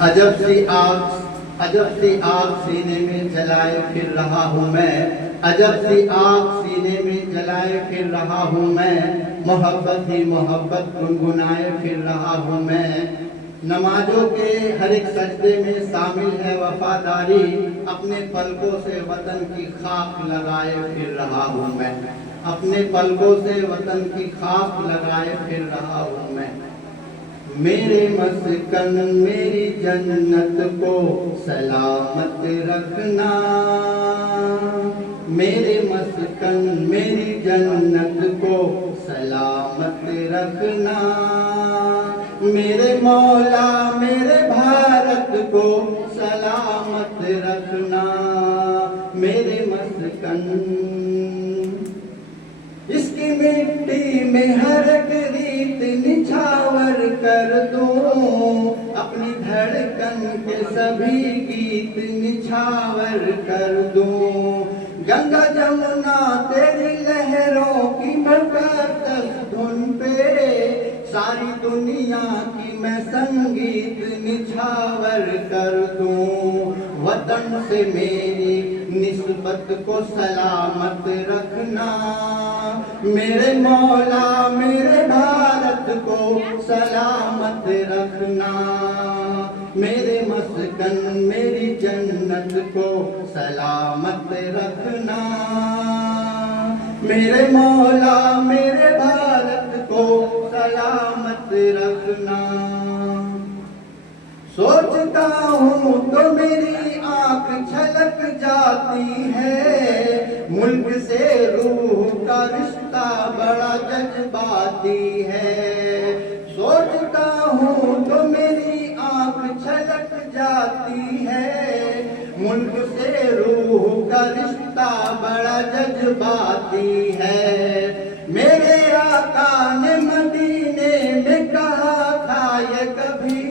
عجب سی آگ سینے میں جلائے پھر رہا ہوں میں، عجب سی آگ سینے میں جلائے پھر رہا ہوں میں، محبت ہی محبت گنگنائے پھر رہا ہوں میں۔ نمازوں کے ہر ایک سجدے میں شامل ہے وفاداری، اپنے پلکوں سے وطن کی خاک لگائے پھر رہا ہوں میں، اپنے پلکوں سے وطن کی خاک لگائے پھر رہا ہوں میں۔ میرے مسکن میری جنت کو سلامت رکھنا، میرے مسکن میری جنت کو سلامت رکھنا، میرے مولا میرے بھارت کو سلامت رکھنا، میرے مسکن اس کی مٹی میں ہر ایک ریت نچھاور کر دوں، اپنی دھڑکن کے سبھی گیت نچھاور کر دوں، گنگا جمنا تیری لہروں کی مقدس دھن پہ ساری دنیا کی میں سنگیت نچھاور کر دوں، وطن سے میری نسبت کو سلامت رکھنا، میرے مولا میرے بھارت کو سلامت رکھنا، میرے مسکن میری جنت کو سلامت رکھنا، میرے مولا میرے بھارت کو سلامت رکھنا۔ سوچتا ہوں تو میری آنکھ چھلک جاتی ہے، ملک سے روح کا رشتہ بڑا جذباتی ہے، سوچتا ہوں تو میری آنکھ چھلک جاتی ہے، ملک سے روح کا رشتہ بڑا جذباتی ہے، میرے آقا نے مدینے میں کہا تھا یہ کبھی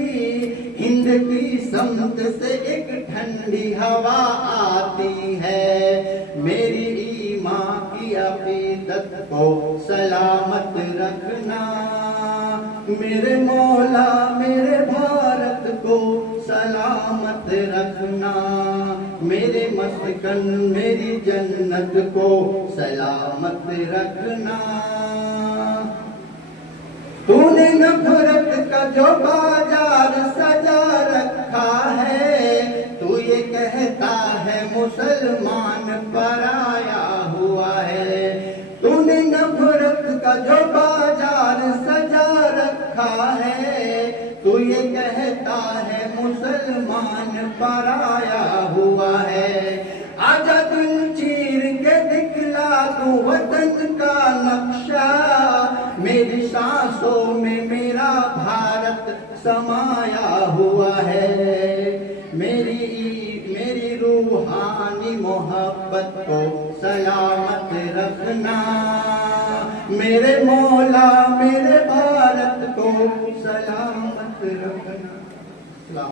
ہند کی سمت سے ایک ٹھنڈی ہوا آتی ہے، میری ایمان کی عقیدت کو سلامت رکھنا، میرے مولا میرے بھارت کو سلامت رکھنا، میرے مسکن میری جنت کو سلامت رکھنا۔ تو نے نفرت کا جو بازار سجا رکھا ہے، تو یہ کہتا ہے مسلمان پرایا ہوا ہے، تو نے نفرت کا جو بازار سجا رکھا ہے، تو یہ کہتا ہے مسلمان پرایا ہوا ہے، آجا دل چیر کے دکھلا دوں وطن کا نقشہ، میری سانسوں میں میرا بھارت سمایا ہوا ہے، میری روحانی محبت کو سلامت رکھنا، میرے مولا میرے بھارت کو سلامت رکھنا۔